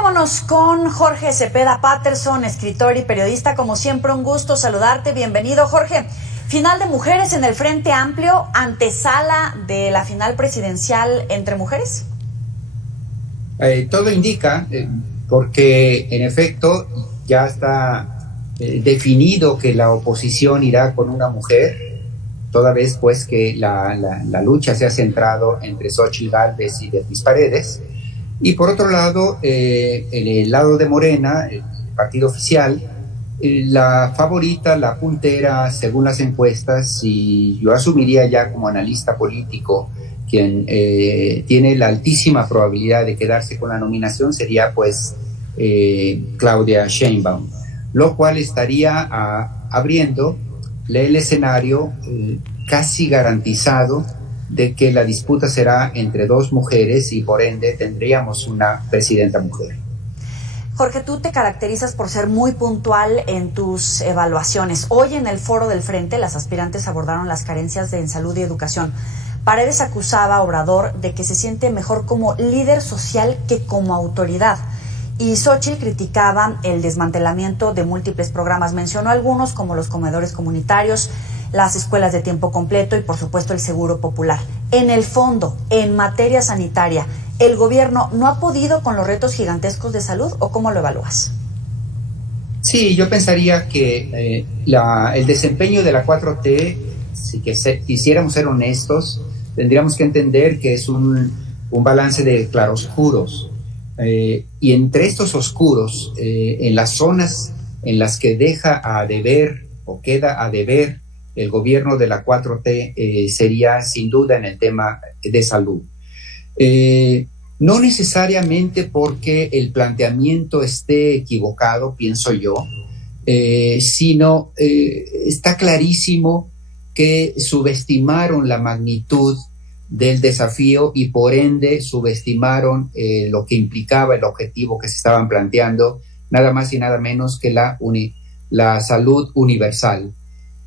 Vámonos con Jorge Cepeda Patterson, escritor y periodista. Como siempre, un gusto saludarte. Bienvenido, Jorge. Final de mujeres en el Frente Amplio, antesala de la final presidencial entre mujeres. Todo indica, porque en efecto ya está definido que la oposición irá con una mujer, toda vez pues que la lucha se ha centrado entre Xóchitl Gálvez y Beatriz Paredes. Y por otro lado, en el lado de Morena, el partido oficial, la favorita, la puntera, según las encuestas, y yo asumiría ya como analista político, quien tiene la altísima probabilidad de quedarse con la nominación, sería pues Claudia Sheinbaum, lo cual estaría abriendo el escenario casi garantizado de que la disputa será entre dos mujeres y por ende tendríamos una presidenta mujer. Jorge, tú te caracterizas por ser muy puntual en tus evaluaciones. Hoy en el Foro del Frente las aspirantes abordaron las carencias en salud y educación. Paredes acusaba a Obrador de que se siente mejor como líder social que como autoridad. Y Xóchitl criticaba el desmantelamiento de múltiples programas. Mencionó algunos como los comedores comunitarios, las escuelas de tiempo completo y por supuesto el seguro popular. En el fondo, en materia sanitaria, ¿el gobierno no ha podido con los retos gigantescos de salud o cómo lo evalúas? Sí, yo pensaría que el desempeño de la 4T, si quisiéramos ser honestos, tendríamos que entender que es un balance de claroscuros. Y entre estos oscuros, en las zonas en las que deja a deber o queda a deber el gobierno de la 4T, sería sin duda en el tema de salud. No necesariamente porque el planteamiento esté equivocado, pienso yo, sino está clarísimo que subestimaron la magnitud del desafío y por ende subestimaron lo que implicaba el objetivo que se estaban planteando, nada más y nada menos que la salud universal.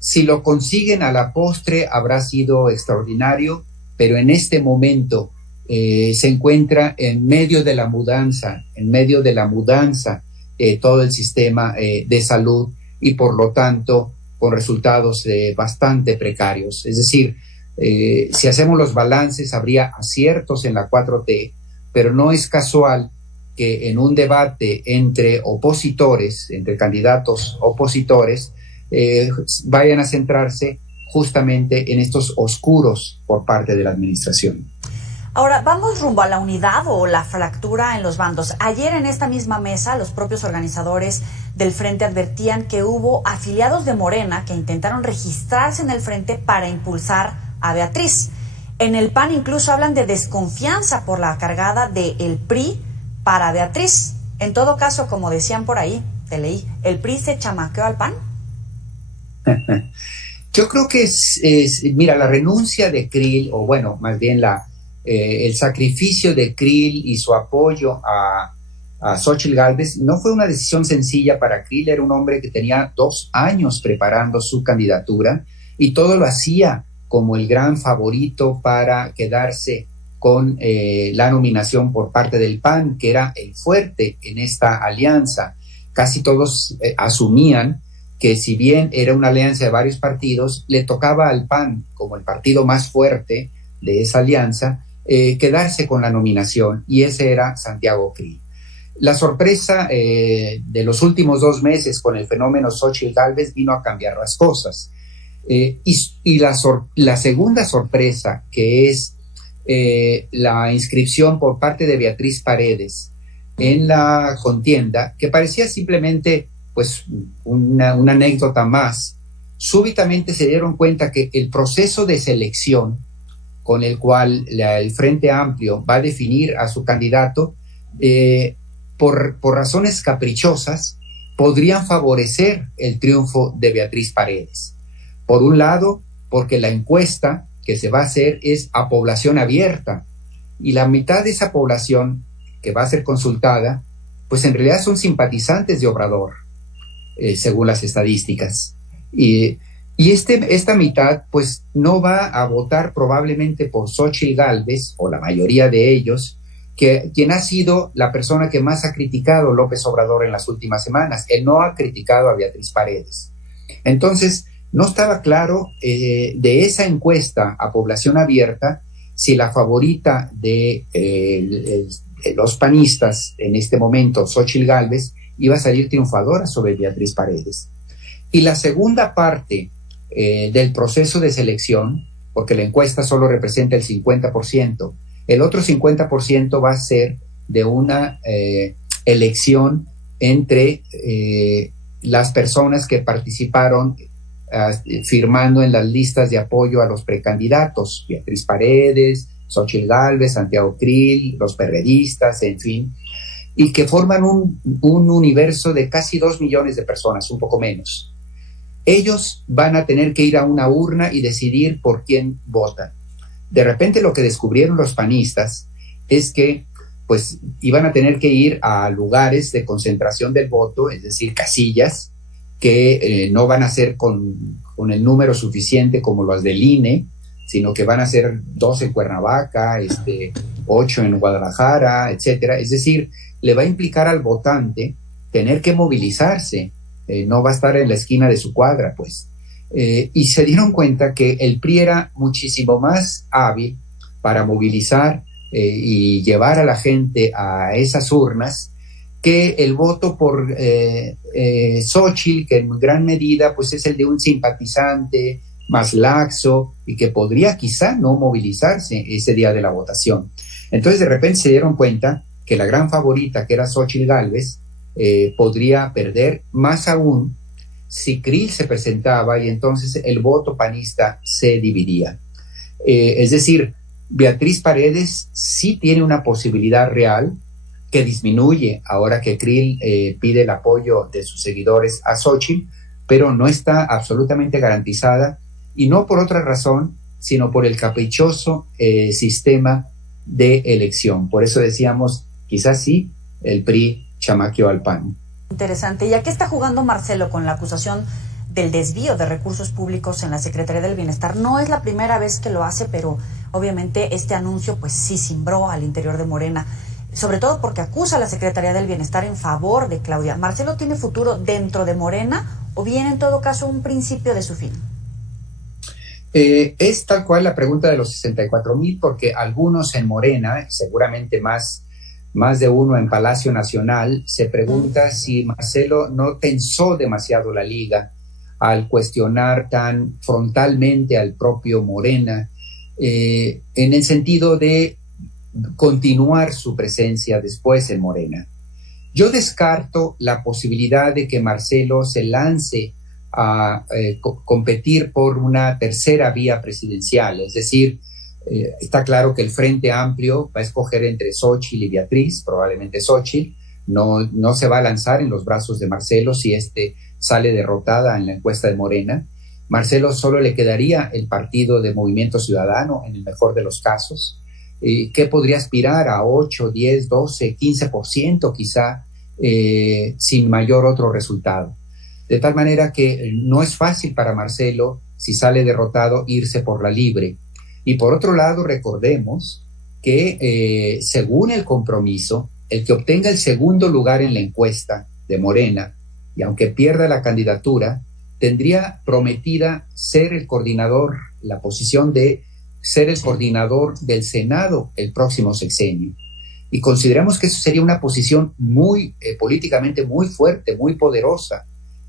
Si lo consiguen a la postre habrá sido extraordinario, pero en este momento se encuentra en medio de la mudanza todo el sistema de salud y por lo tanto con resultados bastante precarios. Es decir, si hacemos los balances habría aciertos en la 4T, pero no es casual que en un debate entre candidatos opositores, vayan a centrarse justamente en estos oscuros por parte de la administración. Ahora, vamos rumbo a la unidad o la fractura en los bandos. Ayer en esta misma mesa, los propios organizadores del Frente advertían que hubo afiliados de Morena que intentaron registrarse en el Frente para impulsar a Beatriz. En el PAN incluso hablan de desconfianza por la cargada del PRI para Beatriz. En todo caso, como decían por ahí, te leí, ¿el PRI se chamaqueó al PAN? Yo creo que mira, la renuncia de Krill, o bueno, más bien el sacrificio de Krill y su apoyo a Xóchitl Gálvez no fue una decisión sencilla para Krill. Era un hombre que tenía 2 años preparando su candidatura y todo lo hacía como el gran favorito para quedarse con la nominación por parte del PAN, que era el fuerte en esta alianza. Casi todos asumían que si bien era una alianza de varios partidos, le tocaba al PAN, como el partido más fuerte de esa alianza, quedarse con la nominación, y ese era Santiago Krill. La sorpresa de los últimos 2 meses con el fenómeno Xóchitl Gálvez vino a cambiar las cosas. Y la segunda sorpresa, que es la inscripción por parte de Beatriz Paredes en la contienda, que parecía simplemente pues una anécdota más, súbitamente se dieron cuenta que el proceso de selección con el cual el Frente Amplio va a definir a su candidato, por razones caprichosas, podrían favorecer el triunfo de Beatriz Paredes. Por un lado, porque la encuesta que se va a hacer es a población abierta, y la mitad de esa población que va a ser consultada, pues en realidad son simpatizantes de Obrador, según las estadísticas. Y esta mitad, pues, no va a votar probablemente por Xóchitl Gálvez, o la mayoría de ellos, quien ha sido la persona que más ha criticado a López Obrador en las últimas semanas. Él no ha criticado a Beatriz Paredes. Entonces, no estaba claro de esa encuesta a población abierta si la favorita de los panistas en este momento, Xóchitl Gálvez, iba a salir triunfadora sobre Beatriz Paredes. Y la segunda parte del proceso de selección, porque la encuesta solo representa el 50%, el otro 50% va a ser de una elección entre las personas que participaron firmando en las listas de apoyo a los precandidatos, Beatriz Paredes, Xóchitl Gálvez, Santiago Krill, los perredistas, en fin, y que forman un universo de casi 2 millones de personas, un poco menos. Ellos van a tener que ir a una urna y decidir por quién votan. De repente lo que descubrieron los panistas es que pues iban a tener que ir a lugares de concentración del voto, es decir, casillas, que no van a ser con el número suficiente como los del INE, sino que van a ser 2 en Cuernavaca, 8 en Guadalajara, etcétera. Es decir, le va a implicar al votante tener que movilizarse, no va a estar en la esquina de su cuadra, pues. Y se dieron cuenta que el PRI era muchísimo más hábil para movilizar y llevar a la gente a esas urnas que el voto por Xóchitl, que en gran medida pues es el de un simpatizante más laxo y que podría quizá no movilizarse ese día de la votación. Entonces de repente se dieron cuenta que la gran favorita, que era Xóchitl Gálvez, podría perder, más aún si Krill se presentaba, y entonces el voto panista se dividía. Es decir, Beatriz Paredes sí tiene una posibilidad real que disminuye ahora que Krill pide el apoyo de sus seguidores a Xóchitl, pero no está absolutamente garantizada, y no por otra razón, sino por el caprichoso sistema de elección. Por eso decíamos, quizás sí, el PRI chamaqueó al PAN. Interesante. ¿Y a qué está jugando Marcelo con la acusación del desvío de recursos públicos en la Secretaría del Bienestar? No es la primera vez que lo hace, pero obviamente este anuncio pues sí cimbró al interior de Morena, sobre todo porque acusa a la Secretaría del Bienestar en favor de Claudia. ¿Marcelo tiene futuro dentro de Morena o bien en todo caso un principio de su fin? Es tal cual la pregunta de los 64,000, porque algunos en Morena, seguramente más de uno en Palacio Nacional, se pregunta si Marcelo no tensó demasiado la liga al cuestionar tan frontalmente al propio Morena, en el sentido de continuar su presencia después en Morena. Yo descarto la posibilidad de que Marcelo se lance a competir por una tercera vía presidencial, es decir, está claro que el Frente Amplio va a escoger entre Xóchitl y Beatriz, probablemente Xóchitl, no se va a lanzar en los brazos de Marcelo si sale derrotada en la encuesta de Morena. Marcelo solo le quedaría el partido de Movimiento Ciudadano, en el mejor de los casos, que podría aspirar a 8, 10, 12, 15% quizá, sin mayor otro resultado. De tal manera que no es fácil para Marcelo, si sale derrotado, irse por la libre. Y por otro lado, recordemos que según el compromiso, el que obtenga el segundo lugar en la encuesta de Morena, y aunque pierda la candidatura, tendría prometida ser el coordinador, la posición de ser el coordinador del Senado el próximo sexenio. Y consideramos que eso sería una posición muy políticamente muy fuerte, muy poderosa,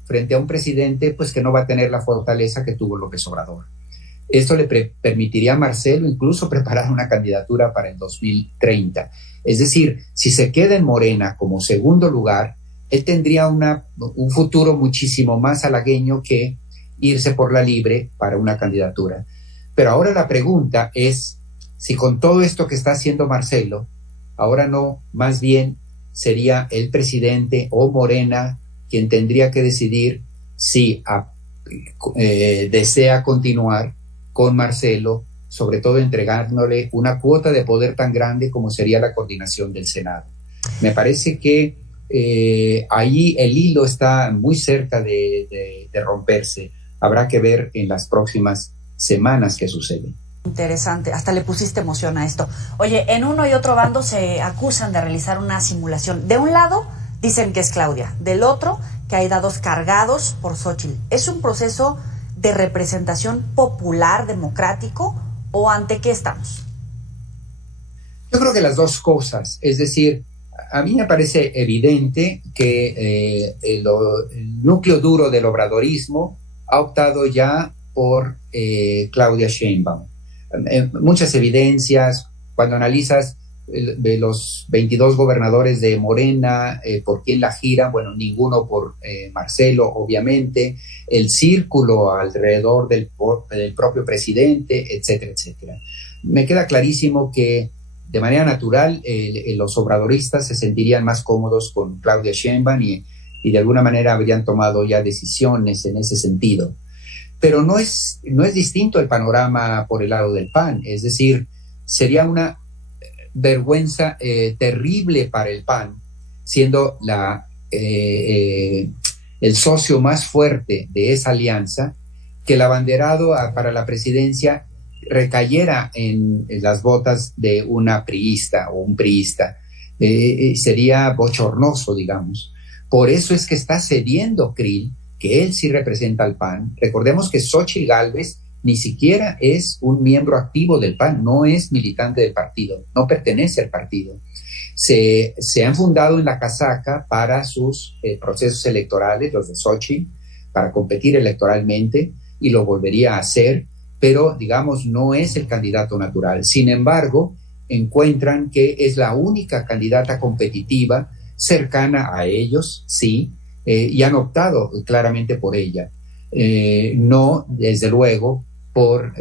frente a un presidente pues que no va a tener la fortaleza que tuvo López Obrador. Esto le permitiría a Marcelo incluso preparar una candidatura para el 2030. Es decir, si se queda en Morena como segundo lugar, él tendría un futuro muchísimo más halagüeño que irse por la libre para una candidatura. Pero ahora la pregunta es si con todo esto que está haciendo Marcelo, ahora no, más bien sería el presidente o Morena quien tendría que decidir si desea continuar con Marcelo, sobre todo entregándole una cuota de poder tan grande como sería la coordinación del Senado. Me parece que ahí el hilo está muy cerca de romperse. Habrá que ver en las próximas semanas qué sucede. Interesante, hasta le pusiste emoción a esto. Oye, en uno y otro bando se acusan de realizar una simulación. De un lado dicen que es Claudia, del otro que hay dados cargados por Xóchitl. ¿Es un proceso de representación popular, democrático, o ante qué estamos? Yo creo que las dos cosas, es decir, a mí me parece evidente que el núcleo duro del obradorismo ha optado ya por Claudia Sheinbaum. Muchas evidencias, cuando analizas de los 22 gobernadores de Morena, por quién la giran, bueno, ninguno por Marcelo, obviamente, el círculo alrededor del propio presidente, etcétera, etcétera. Me queda clarísimo que de manera natural los obradoristas se sentirían más cómodos con Claudia Sheinbaum y de alguna manera habrían tomado ya decisiones en ese sentido. Pero no es distinto el panorama por el lado del PAN, es decir, sería una vergüenza terrible para el PAN, siendo el socio más fuerte de esa alianza, que el abanderado para la presidencia recayera en las botas de una priista o un priista. Sería bochornoso, digamos. Por eso es que está cediendo Krill, que él sí representa al PAN. Recordemos que Xóchitl Gálvez ni siquiera es un miembro activo del PAN, no es militante del partido, no pertenece al partido. Se han fundado en la casaca para sus procesos electorales, los de Xóchitl, para competir electoralmente, y lo volvería a hacer, pero digamos no es el candidato natural. Sin embargo, encuentran que es la única candidata competitiva cercana a ellos, sí, y han optado claramente por ella. No, desde luego, por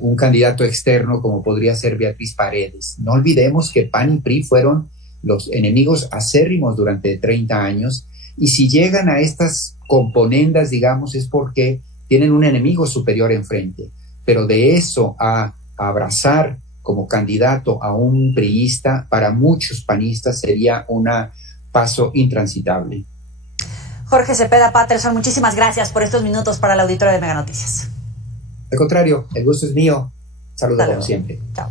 un candidato externo como podría ser Beatriz Paredes. No olvidemos que PAN y PRI fueron los enemigos acérrimos durante 30 años, y si llegan a estas componendas, digamos, es porque tienen un enemigo superior enfrente. Pero de eso a abrazar como candidato a un priista, para muchos panistas sería un paso intransitable. Jorge Cepeda Patterson, muchísimas gracias por estos minutos para el auditorio de Mega Noticias. Al contrario, el gusto es mío. Saludos como siempre. Chao.